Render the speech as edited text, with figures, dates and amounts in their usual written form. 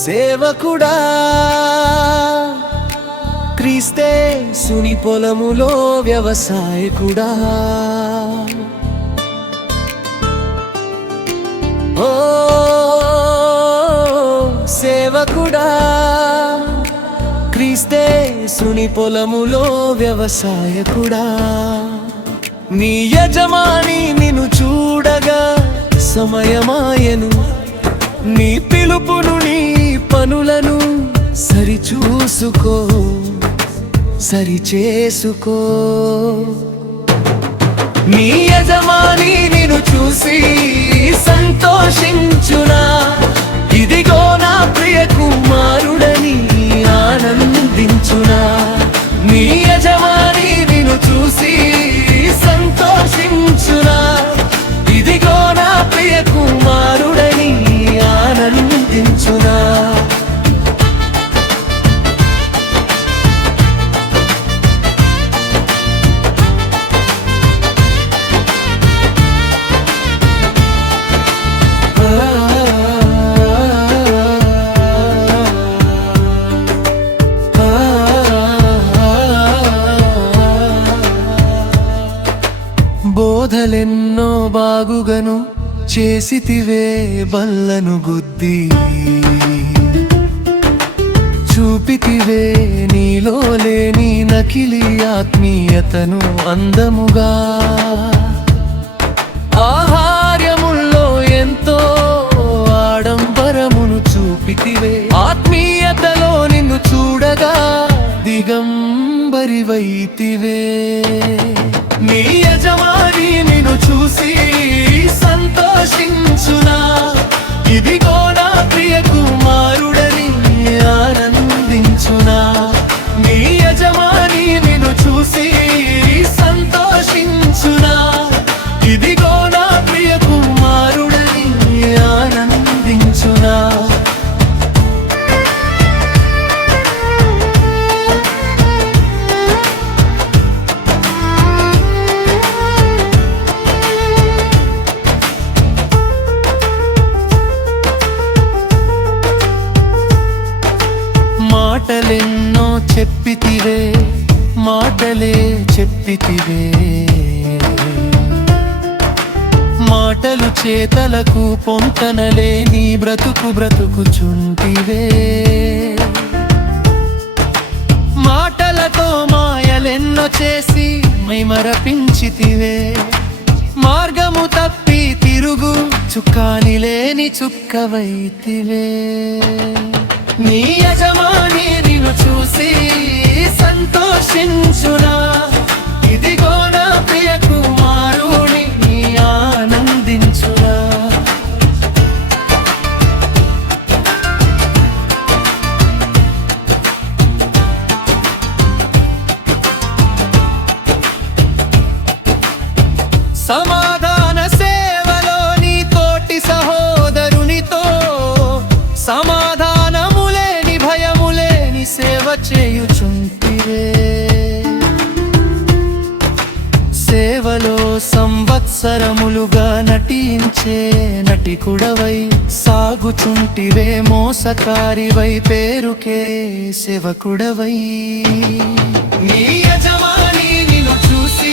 సేవకుడా క్రీస్తే సుని పొలములో వ్యవసాయకుడా ఓ సేవకుడా క్రీస్తే సుని పొలములో వ్యవసాయకుడా నీ యజమాని నిన్ను చూడగా సమయమాయను నీ పిలుపును నీ పనులను సరిచూసుకో సరిచేసుకో నీ యజమాని నిన్ను చూసి సంతోషించునా ఇదిగో నా ప్రియ కుమారుడని ఆనందించునా నీ యజమాని నిన్ను చూసి సంతోషించునా ఇదిగో నా ప్రియ కుమారుడని ఆనందించునా బోధలెన్నో బాగుగను చేసితివే బల్లను గుద్ది చూపితివే నీలో లేని నకిలీ ఆత్మీయతను అందముగా ఆహార్యముల్లో ఎంతో ఆడంబరమును చూపితివే ఆత్మీయతలో నిన్ను చూడగా దిగంబరివైతివే నీ యజమాని నిన్ను చూసి సంతోషించునా ఇదిగో నా ప్రియ కుమారుడని ఆనందించునా నీ యజమాని నిన్ను చూసి సంతోషించునా ఇదిగో నా ప్రియ కుమారుడని ఆనందించునా మాటలెన్నో చెప్పితివే మాటలే చెప్పితివే మాటలు చేతలకు పొంతనలే నీ బ్రతుకుచుంటివే మాటలతో మాయలెన్నో చేసి మైమరపించితివే మార్గము తప్పి తిరుగు చుక్కాని లేని చుక్కవైతివే నీ యజమాని నిన్ను చూసి సంతోషించునా ఇదిగో నా ప్రియ కుమారుని ఆనందించునా సమాధాన సేవలో నీ తోటి సహోదరునితో సమాధానములేని భయములేని సేవ చేయుచుంటివే సేవలో సంవత్సరములుగా నటించే నటికుడవై సాగుచుంటివే మోసకారివై పేరుకే సేవకుడవై నీ యజమాని నిన్ను చూసి